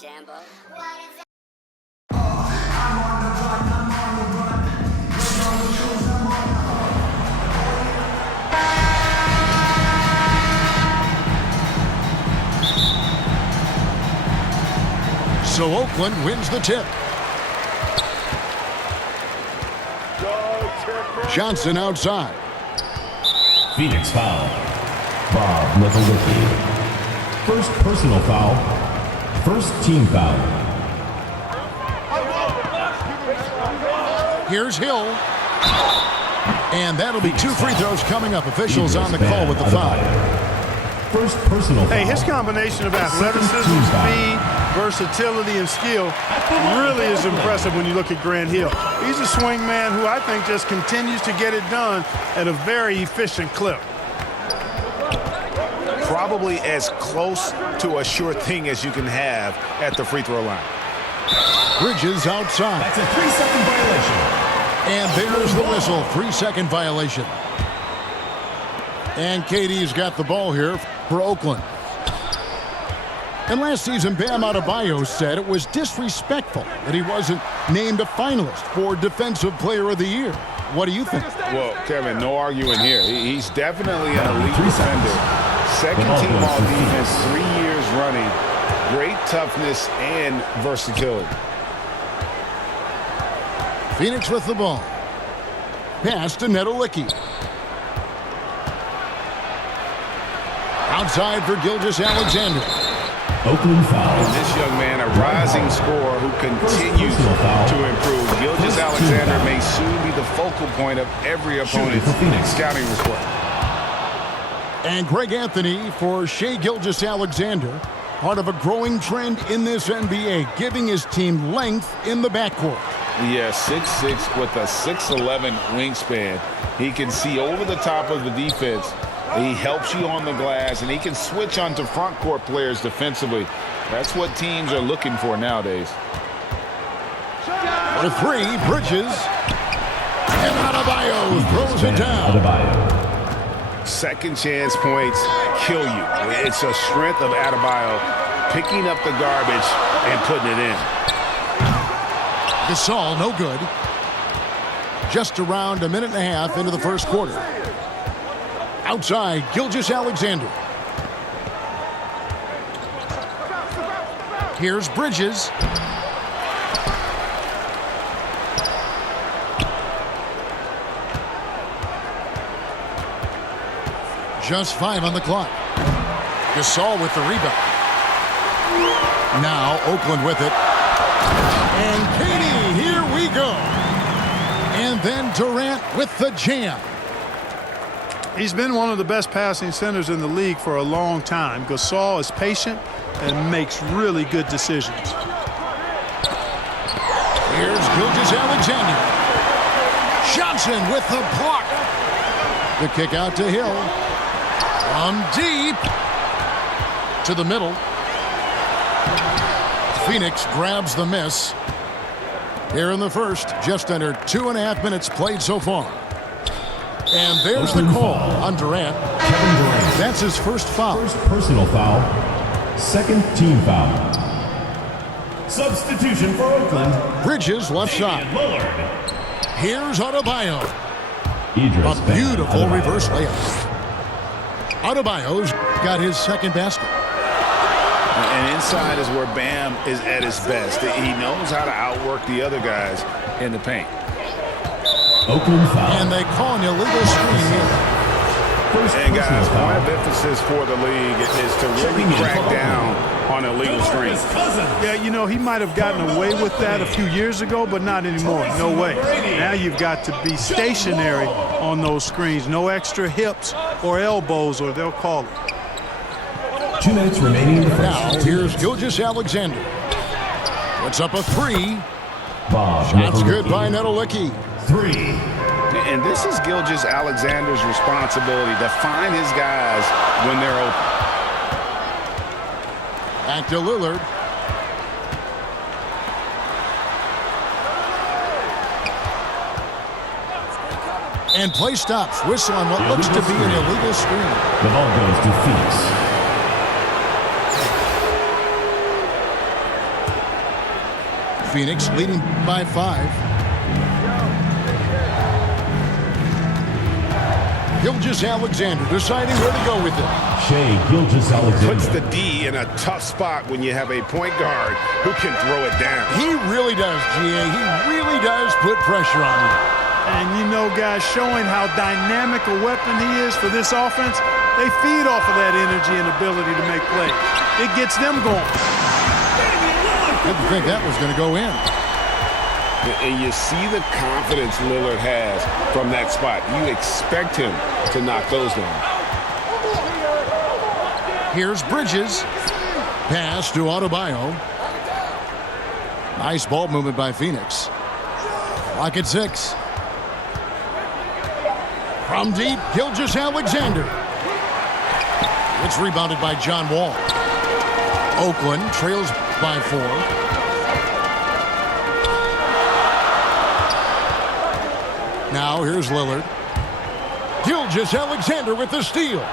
Jambo. So Oakland wins the tip. Johnson outside. Phoenix foul. Bob Levelicki. First personal foul. First team foul. Here's Hill. And that'll be 2 free throws coming up. Officials on the call with the foul. First personal foul. Hey, his combination of athleticism, speed, versatility, and skill really is impressive when you look at Grant Hill. He's a swing man who I think just continues to get it done at a very efficient clip. Probably as close to a sure thing as you can have at the free throw line. Bridges outside. That's a 3-second violation. And there's the whistle. 3-second violation. And KD's got the ball here for Oakland. And last season, Bam Adebayo said it was disrespectful that he wasn't named a finalist for Defensive Player of the Year. What do you think? Well, Kevin, no arguing here. He's definitely an elite defender. Second team all defense, 3 years running. Great toughness and versatility. Phoenix with the ball. Pass to Nedolicki. Outside for Gilgeous-Alexander. Oakland foul. And this young man, a rising scorer who continues to improve. Gilgeous-Alexander may soon be the focal point of every opponent's scouting report. And Greg Anthony for Shai Gilgeous-Alexander, part of a growing trend in this NBA, giving his team length in the backcourt. Yeah, 6'6" with a 6'11" wingspan. He can see over the top of the defense. He helps you on the glass, and he can switch onto front court players defensively. That's what teams are looking for nowadays. For 3, Bridges. And Adebayo throws it down. Adebayo. Second chance points kill you. It's a strength of Adebayo picking up the garbage and putting it in. Gasol, no good. Just around 1.5 minutes into the first quarter. Outside, Gilgeous-Alexander. Here's Bridges. Just 5 on the clock. Gasol with the rebound. Now Oakland with it. And Katie, here we go. And then Durant with the jam. He's been one of the best passing centers in the league for a long time. Gasol is patient and makes really good decisions. Here's Gilgeous-Alexander. Johnson with the block. The kick out to Hill. From deep to the middle. Phoenix grabs the miss. Here in the first, just under 2.5 minutes played so far. And there's the call on Durant. Kevin Durant. That's his first foul. First personal foul. Second team foul. Substitution for Oakland. Bridges left side. Lillard. Here's Adebayo. Idris A beautiful Adebayo. reverse layup. Adebayo's got his second basket. And inside is where Bam is at his best. He knows how to outwork the other guys in the paint. Oakland foul. And they call an illegal screen here. First And personal guys, foul. point of emphasis for the league is to really crack down on illegal screens. Yeah, you know, he might have gotten away with that a few years ago, but not anymore. No way. Now you've got to be stationary on those screens. No extra hips or elbows, or they'll call it. 2 minutes remaining in the first. Now here's Gilgeous-Alexander. Puts up a 3. Bob Shots Levelicki. good by Nedolicki. 3. And this is Gilgeous-Alexander's responsibility to find his guys when they're open. Back to Lillard. And play stops. Whistle on what looks to be an illegal screen. The ball goes to Phoenix. Phoenix leading by 5. Gilgeous-Alexander deciding where to go with it. Shea Gilgeous-Alexander puts the D in a tough spot when you have a point guard who can throw it down. He really does, GA. He really does put pressure on you. And you know, guys, showing how dynamic a weapon he is for this offense, they feed off of that energy and ability to make plays. It gets them going. Didn't think that was going to go in. And you see the confidence Lillard has from that spot. You expect him to knock those down. Here's Bridges. Pass to Adebayo. Nice ball movement by Phoenix. Clock at 6. From deep, Gilgeous-Alexander. It's rebounded by John Wall. Oakland trails by 4. Now here's Lillard. Gilgeous-Alexander with the steal.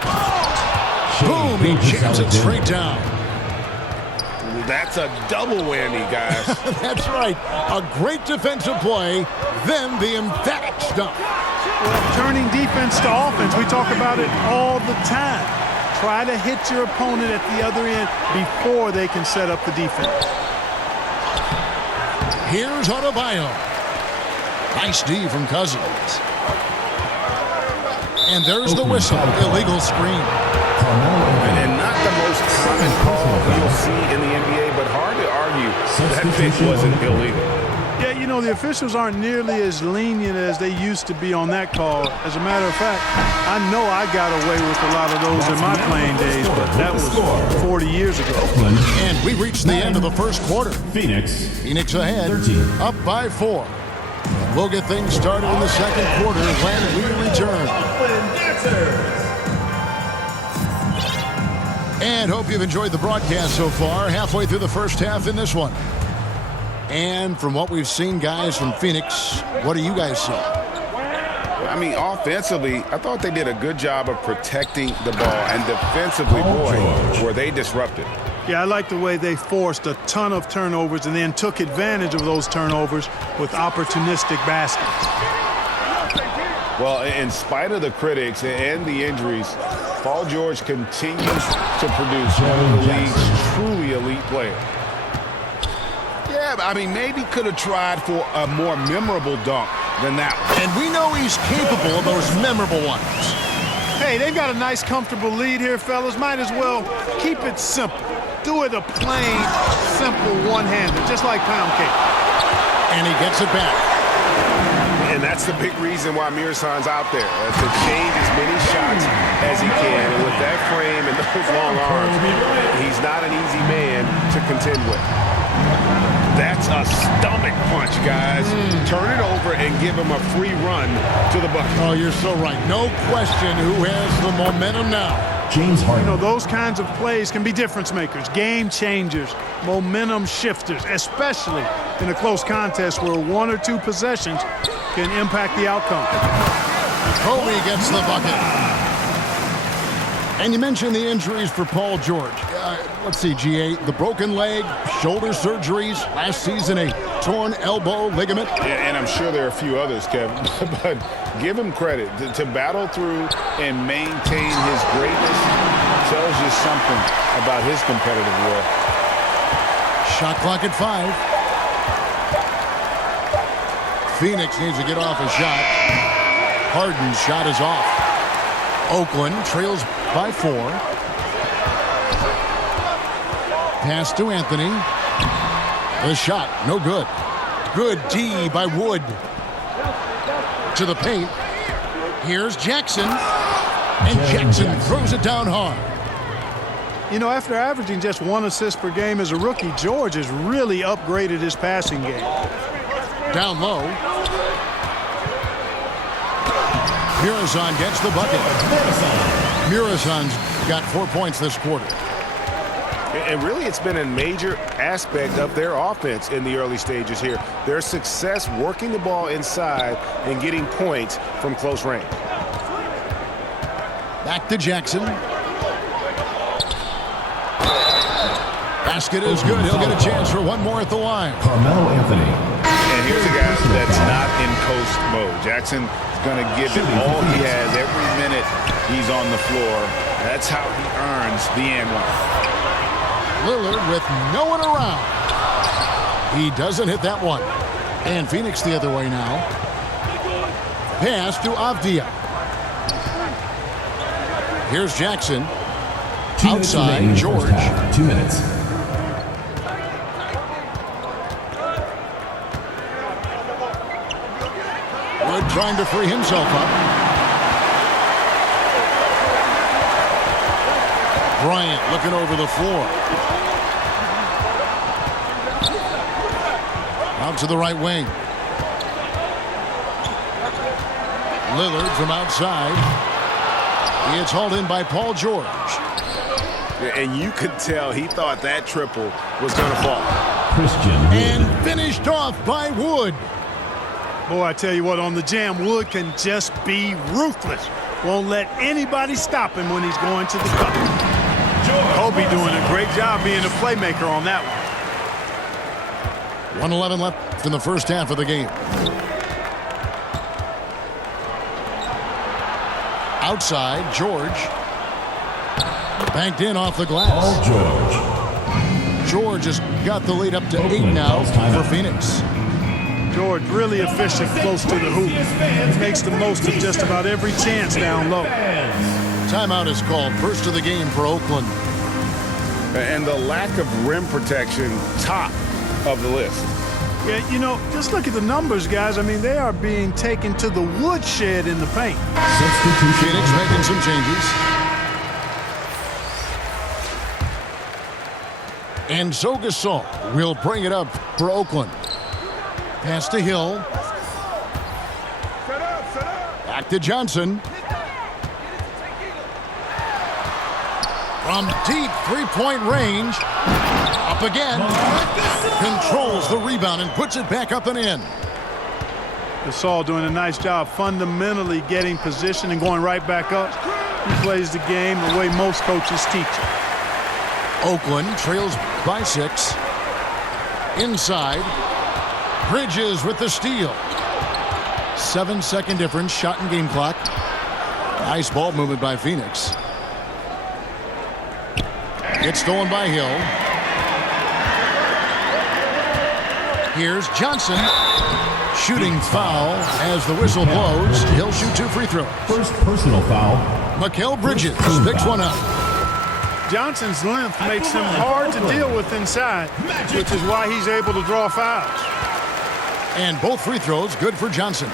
Boom, he jams it straight down. That's a double whammy, guys. That's right. A great defensive play, then the emphatic stuff. Well, turning defense to offense, we talk about it all the time. Try to hit your opponent at the other end before they can set up the defense. Here's Adebayo. Nice D from Cousins. And there's the whistle. Illegal screen. And not the most common call you'll see in the NBA, but hard to argue that this wasn't illegal. Yeah, you know, the officials aren't nearly as lenient as they used to be on that call. As a matter of fact, I know I got away with a lot of those in my playing days, but that was 40 years ago. And we reached the end of the first quarter. Phoenix ahead, 13. up by 4. We'll get things started in the second quarter when we return. And hope you've enjoyed the broadcast so far. Halfway through the first half in this one. And from what we've seen, guys, from Phoenix, what do you guys see? I mean, offensively, I thought they did a good job of protecting the ball. And defensively, boy, were they disrupted. Yeah, I like the way they forced a ton of turnovers and then took advantage of those turnovers with opportunistic baskets. Well, in spite of the critics and the injuries, Paul George continues to produce one of the league's truly elite players. Yeah, I mean, maybe could have tried for a more memorable dunk than that one. And we know he's capable of those memorable ones. Hey, they've got a nice, comfortable lead here, fellas. Might as well keep it simple. Do it a plain, simple one-hander, just like pound cake. And he gets it back. And that's the big reason why Mirasan's out there, to change as many shots as he can. And with that frame and those long arms, he's not an easy man to contend with. That's a stomach punch, guys. Turn it over and give him a free run to the bucket. Oh, you're so right. No question who has the momentum now. James Harden. You know, those kinds of plays can be difference makers, game changers, momentum shifters, especially in a close contest where 1 or 2 possessions can impact the outcome. Kobe gets the bucket. And you mentioned the injuries for Paul George. Let's see, GA, the broken leg, shoulder surgeries, last season a torn elbow ligament. Yeah, and I'm sure there are a few others, Kevin, but give him credit. To battle through and maintain his greatness tells you something about his competitive will. Shot clock at 5. Phoenix needs to get off a shot. Harden's shot is off. Oakland trails by 4. Pass to Anthony. The shot, no good. Good D by Wood. To the paint. Here's Jackson. And Jackson throws it down hard. You know, after averaging just 1 assist per game as a rookie, George has really upgraded his passing game. Down low. Murison gets the bucket. Murasan's got 4 points this quarter. And really, it's been a major aspect of their offense in the early stages here. Their success working the ball inside and getting points from close range. Back to Jackson. Basket is good. He'll get a chance for one more at the line. Carmelo Anthony. And here's a guy that's not in coast mode. Jackson is going to give it all he has every minute he's on the floor. That's how he earns the and one. Lillard with no one around. He doesn't hit that one. And Phoenix the other way now. Pass to Avdia. Here's Jackson. 2 minutes remaining in Outside, the George. first half. 2 minutes. Wood trying to free himself up. Bryant looking over the floor. Out to the right wing. Lillard from outside. He is hauled in by Paul George. And you could tell he thought that triple was going to fall. Christian Wood. And finished off by Wood. Boy, I tell you what, on the jam, Wood can just be ruthless. Won't let anybody stop him when he's going to the cup. Kobe doing a great job being a playmaker on that one. 1:11 left in the first half of the game. Outside, George. Banked in off the glass. Paul George. George has got the lead up to 8 now for Phoenix. George really efficient close to the hoop. Makes the most of just about every chance down low. Timeout is called. First of the game for Oakland. And the lack of rim protection, top of the list. Yeah, you know, just look at the numbers, guys. I mean, they are being taken to the woodshed in the paint. Substitution. Phoenix making some changes. And so Gasol will bring it up for Oakland. Pass to Hill. Back to Johnson. From deep three-point range. Up again. Controls the rebound and puts it back up and in. Gasol doing a nice job fundamentally getting position and going right back up. He plays the game the way most coaches teach it. Oakland trails by 6. Inside. Bridges with the steal. 7-second difference. Shot and game clock. Nice ball movement by Phoenix. Gets stolen by Hill. Here's Johnson. Shooting foul as the whistle blows. He'll shoot 2 free throws. First personal foul. Mikal Bridges picks one up. Johnson's length makes him hard to deal with inside, which is why he's able to draw fouls. And both free throws good for Johnson.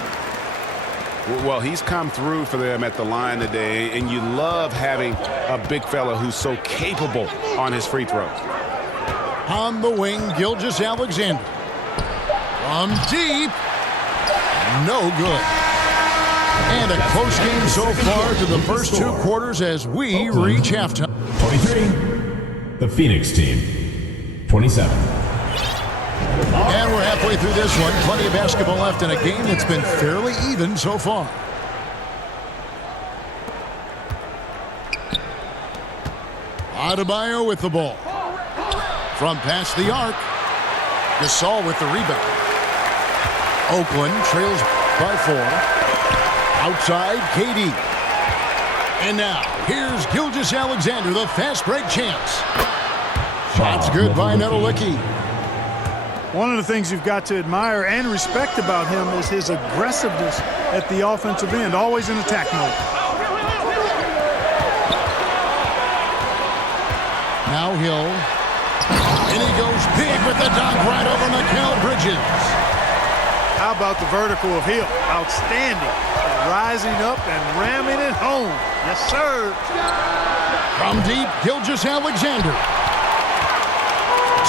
Well, he's come through for them at the line today, and you love having a big fella who's so capable on his free throws. On the wing, Gilgeous-Alexander. From deep. No good. And a close game so far to the first 2 quarters as we reach halftime. 23. The Phoenix team. 27. And we're halfway through this one. Plenty of basketball left in a game that's been fairly even so far. Adebayo with the ball. From past the arc. Gasol with the rebound. Oakland trails by 4. Outside, KD. And now, here's Gilgeous-Alexander, the fast break chance. Shots good by Nedelicki. One of the things you've got to admire and respect about him is his aggressiveness at the offensive end, always in attack mode. Now Hill. And he goes big with the dunk right over Mikal Bridges. How about the vertical of Hill? Outstanding. Rising up and ramming it home. Yes, sir. From deep, Gilgeous-Alexander.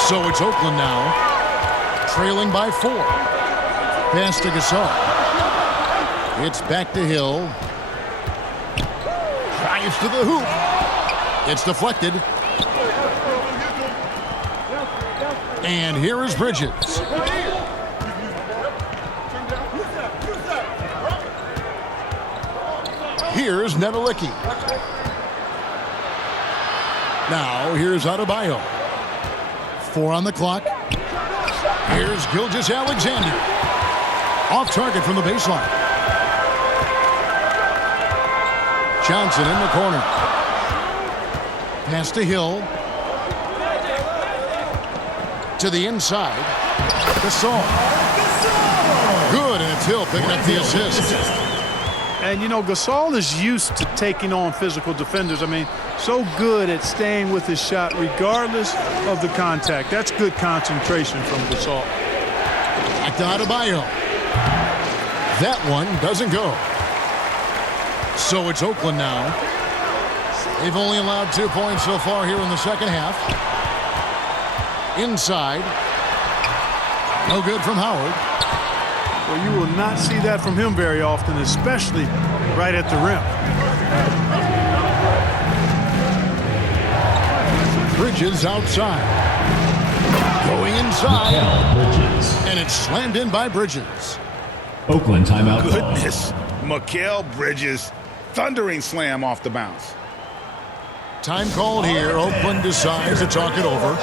So it's Oakland now, trailing by 4. Pass to Gasol. It's back to Hill. Drives to the hoop. It's deflected. And here is Bridges. Here's Nedelicki. Now here's Adebayo. 4 on the clock. Here's Gilgeous-Alexander. Off target from the baseline. Johnson in the corner. Pass to Hill. To the inside. Gasol. Good, and it's Hill picking up the assist. And, you know, Gasol is used to taking on physical defenders. I mean, so good at staying with his shot regardless of the contact. That's good concentration from Gasol. Back to Adebayo. That one doesn't go. So it's Oakland now. They've only allowed 2 points so far here in the second half. Inside. No good from Howard. Well, you will not see that from him very often, especially right at the rim. Bridges outside. Going inside. Mikal Bridges. And it's slammed in by Bridges. Oakland timeout call. Goodness. Mikal Bridges. Thundering slam off the bounce. Time called here. Oakland decides to talk it over.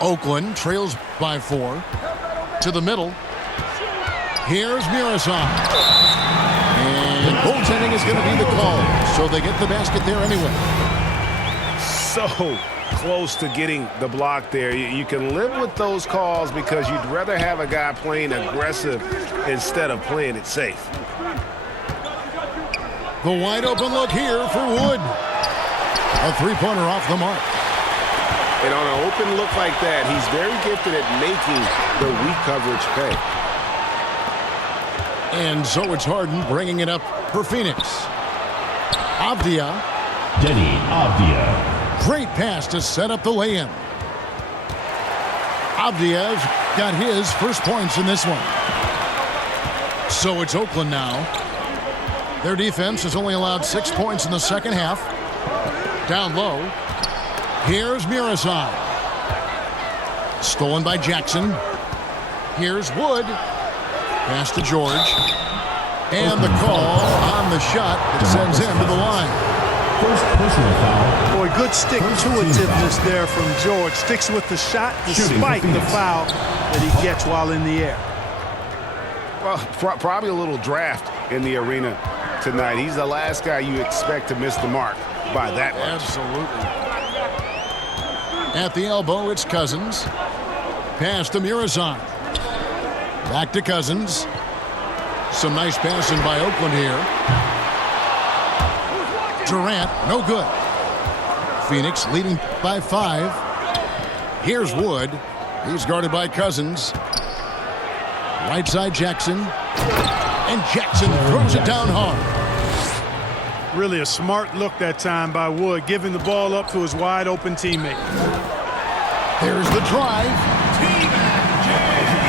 Oakland trails by 4. To the middle. Here's Murison. And goaltending is going to be the call. So they get the basket there anyway. So close to getting the block there. You can live with those calls because you'd rather have a guy playing aggressive instead of playing it safe. The wide open look here for Wood. A three-pointer off the mark. And on an open look like that, he's very gifted at making the weak coverage pay. And so it's Harden bringing it up for Phoenix. Avdia. Denny Avdia. Great pass to set up the lay-in. Avdia's got his first points in this one. So it's Oakland now. Their defense has only allowed 6 points in the second half. Down low. Here's Murison. Stolen by Jackson. Here's Wood. Pass to George. And the call on the shot that sends him to the line. First personal foul. Boy, good stick-to-itiveness there from George. Sticks with the shot despite the foul that he gets while in the air. Well, probably a little draft in the arena tonight. He's the last guy you expect to miss the mark by that much. Absolutely. At the elbow, it's Cousins. Pass to Murison. Back to Cousins. Some nice passing by Oakland here. Durant, no good. Phoenix leading by 5. Here's Wood. He's guarded by Cousins. Right side Jackson. And Jackson throws it down hard. Really a smart look that time by Wood, giving the ball up to his wide open teammate. There's the drive.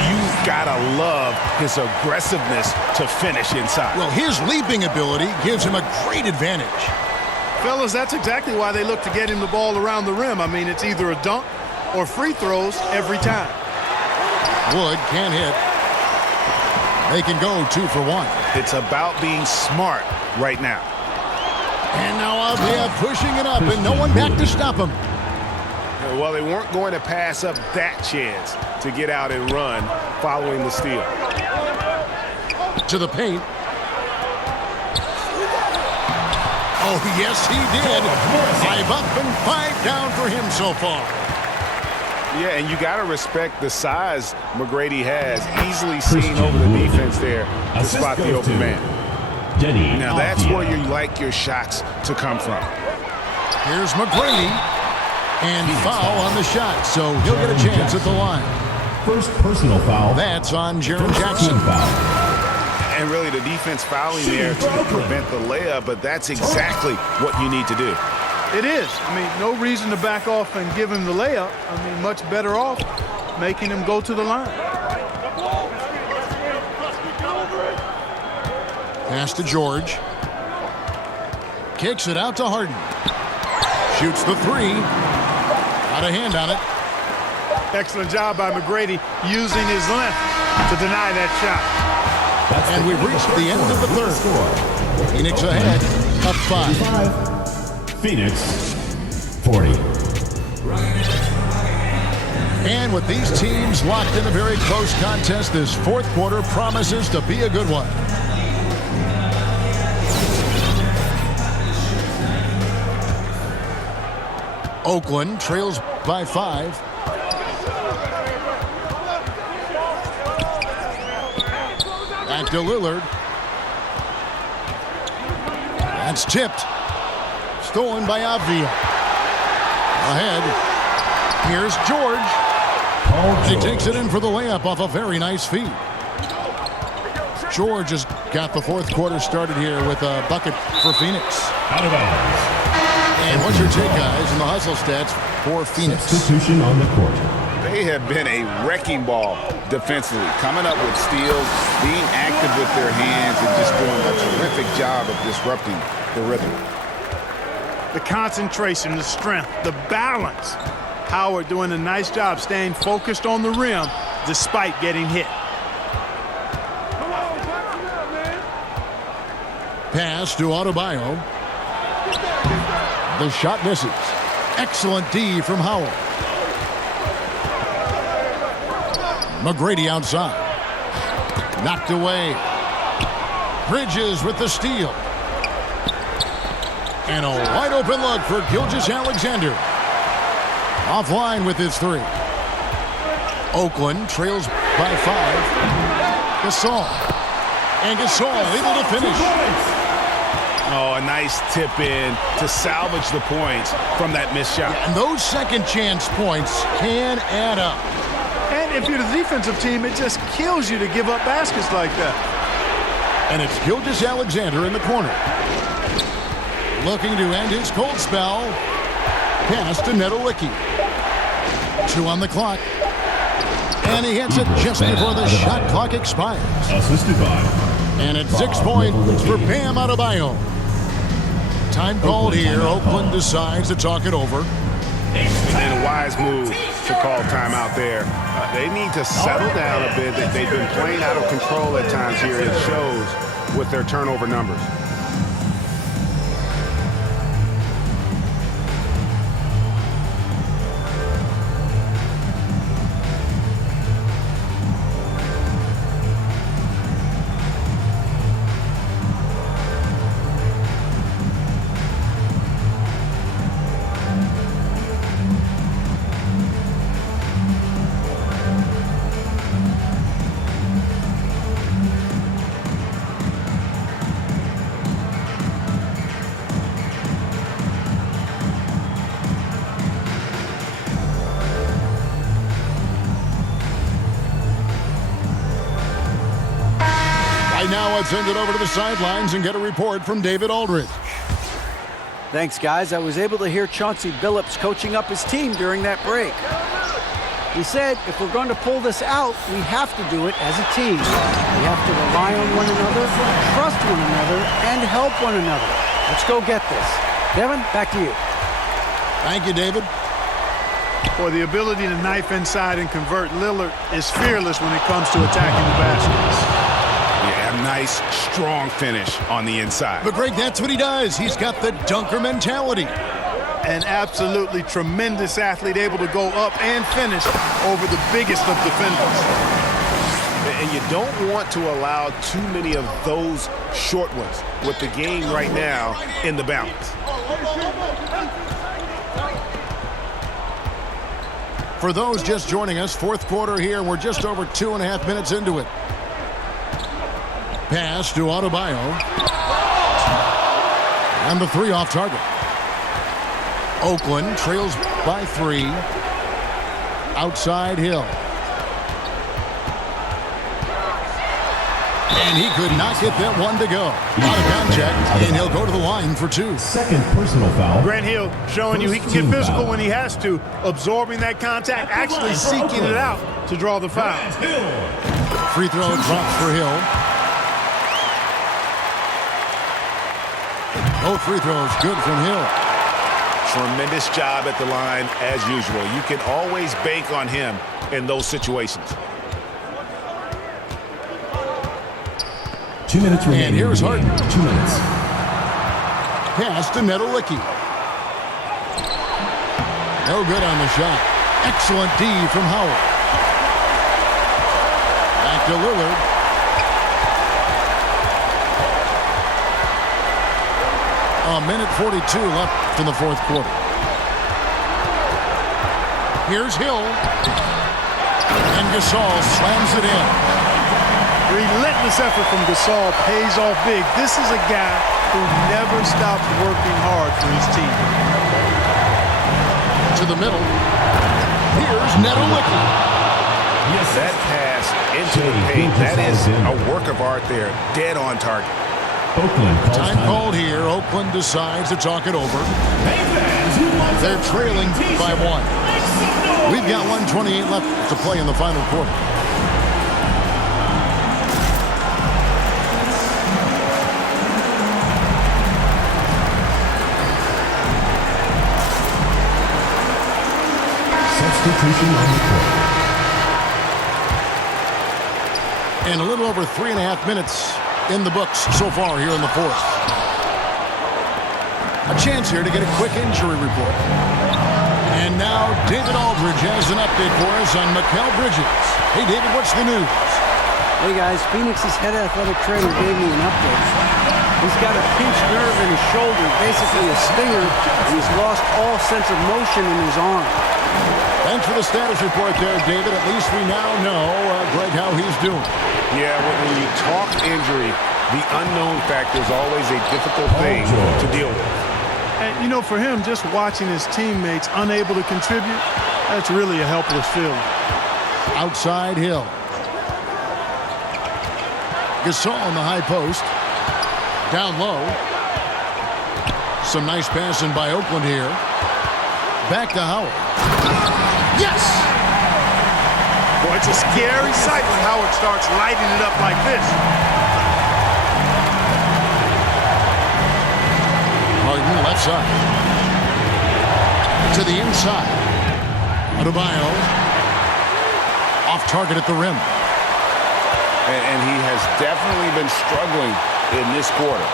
You've got to love his aggressiveness to finish inside. Well, his leaping ability gives him a great advantage. Fellas, that's exactly why they look to get him the ball around the rim. I mean, it's either a dunk or free throws every time. Wood can't hit. They can go 2 for 1. It's about being smart right now. And now Avdia pushing it up, and no one back to stop him. Well, they weren't going to pass up that chance to get out and run following the steal. To the paint. Oh, yes, he did. 5 up and 5 down for him so far. Yeah, and you got to respect the size McGrady has. Easily seen over the defense there to spot the open man. Denny Now that's Avdia. where you like your shots to come from. Here's McGrady. And foul on the shot, so he'll get a chance at the line. First personal foul. That's on Jaren First Jackson. team foul. And really the defense fouling there to prevent the layup, but that's exactly what you need to do. It is. I mean, no reason to back off and give him the layup. I mean, much better off making him go to the line. Pass to George. Kicks it out to Harden. Shoots the three. Out of hand on it. Excellent job by McGrady using his length to deny that shot. And we've reached the end of the third. Phoenix ahead, up 5. Phoenix 40. And with these teams locked in a very close contest, this fourth quarter promises to be a good one. Oakland trails by 5. Back to Lillard. That's tipped. Stolen by Avdia. Ahead. Here's George. He takes it in for the layup off a very nice feed. George has got the fourth quarter started here with a bucket for Phoenix. Out of bounds. And what's your take, guys, in the hustle stats for Phoenix? Substitution on the court. They have been a wrecking ball defensively, coming up with steals, being active with their hands, and just doing a terrific job of disrupting the rhythm. The concentration, the strength, the balance. Howard doing a nice job staying focused on the rim despite getting hit. Pass to Adebayo. The shot misses. Excellent D from Howard. McGrady outside. Knocked away. Bridges with the steal. And a wide open look for Gilgeous-Alexander. Offline with his 3. Oakland trails by 5. Gasol. And Gasol able to finish. Oh, a nice tip in to salvage the points from that missed shot. And those second chance points can add up. And if you're the defensive team, it just kills you to give up baskets like that. And it's Gilgeous-Alexander in the corner. Looking to end his cold spell. Pass to Nedolicki. 2 on the clock. And he hits it just before the shot clock expires. Assisted by. And it's 6 points for Bam Adebayo. Time called here. Oakland decides to talk it over. And a wise move to call timeout there. They need to settle down a bit. They've been playing out of control at times here. It shows with their turnover numbers. Now let's send it over to the sidelines and get a report from David Aldridge. Thanks, guys. I was able to hear Chauncey Billups coaching up his team during that break. He said if we're going to pull this out, we have to do it as a team. We have to rely on one another, trust one another, and help one another. Let's go get this. Devin, back to you. Thank you, David. For the ability to knife inside and convert, Lillard is fearless when it comes to attacking the baskets. Yeah, nice, strong finish on the inside. But, Greg, that's what he does. He's got the dunker mentality. An absolutely tremendous athlete, able to go up and finish over the biggest of defenders. And you don't want to allow too many of those short ones with the game right now in the balance. For those just joining us, fourth quarter here. We're just over 2.5 minutes into it. Pass to Adebayo. And the 3 off target. Oakland trails by 3. Outside Hill. And he could not get that one to go. Out of contact, and he'll go to the line for 2. Second personal foul. Grant Hill showing you he can get physical when he has to, absorbing that contact, actually seeking it out to draw the foul. Free throw drops for Hill. Both free throws good from Hill. Tremendous job at the line as usual. You can always bank on him in those situations. 2 minutes remaining. And here's Harden. 2 minutes. Pass to Nedelicki. No good on the shot. Excellent D from Howard. Back to Lillard. A minute 42 left in the 4th quarter. Here's Hill. And Gasol slams it in. Relentless effort from Gasol pays off big. This is a guy who never stops working hard for his team. To the middle. Here's Nedelicki. Yes, that pass into the paint, that is a work of art there. Dead on target. Oakland calls Time called here. Oakland decides to talk it over. They're trailing by 1. We've got 1:28 left to play in the final quarter. Substitution on the court. And a little over 3.5 minutes in the books so far here in the 4th. A chance here to get a quick injury report. And now David Aldridge has an update for us on Mikal Bridges. Hey, David, what's the news? Hey, guys, Phoenix's head athletic trainer gave me an update. He's got a pinched nerve in his shoulder, basically a stinger, and he's lost all sense of motion in his arm. Thanks for the status report there, David. At least we now know, Greg, how he's doing. Yeah, when you talk injury, the unknown factor is always a difficult thing to deal with. And, you know, for him, just watching his teammates unable to contribute, that's really a helpless feeling. Outside Hill. Gasol on the high post. Down low. Some nice passing by Oakland here. Back to Howard. Yes! Boy, it's a scary sight when Howard starts lighting it up like this. Harden left side. To the inside. Adebayo. Off target at the rim. And he has definitely been struggling in this quarter.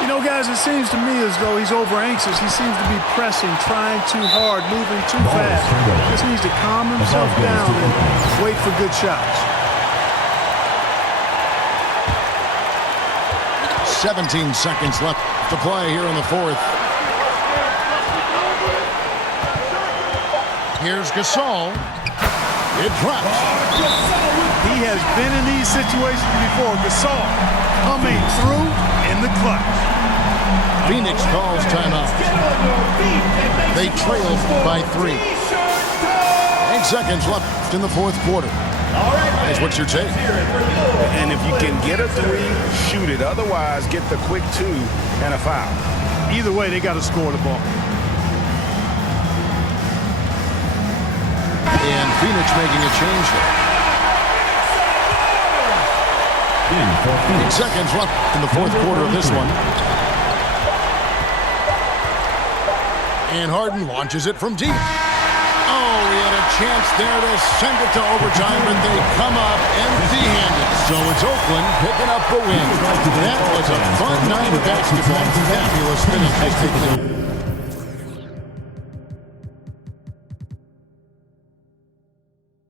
You know, guys, it seems to me as though he's over-anxious. He seems to be pressing, trying too hard, moving too fast. Just needs to calm himself down and wait for good shots. 17 seconds left to play here in the 4th. Here's Gasol. It drops. He has been in these situations before. Gasol coming through in the clutch. Phoenix calls timeout. They trail by 3. 8 seconds left in the 4th quarter. That's what's your take. And if you can get a 3, shoot it. Otherwise, get the quick 2 and a foul. Either way, they got to score the ball. And Phoenix making a change here. 8 seconds left in the 4th quarter of this one. And Harden launches it from deep. Oh, he had a chance there to send it to overtime, but they come up empty-handed. So it's Oakland picking up the win. That was a fun night of basketball. Fabulous finish.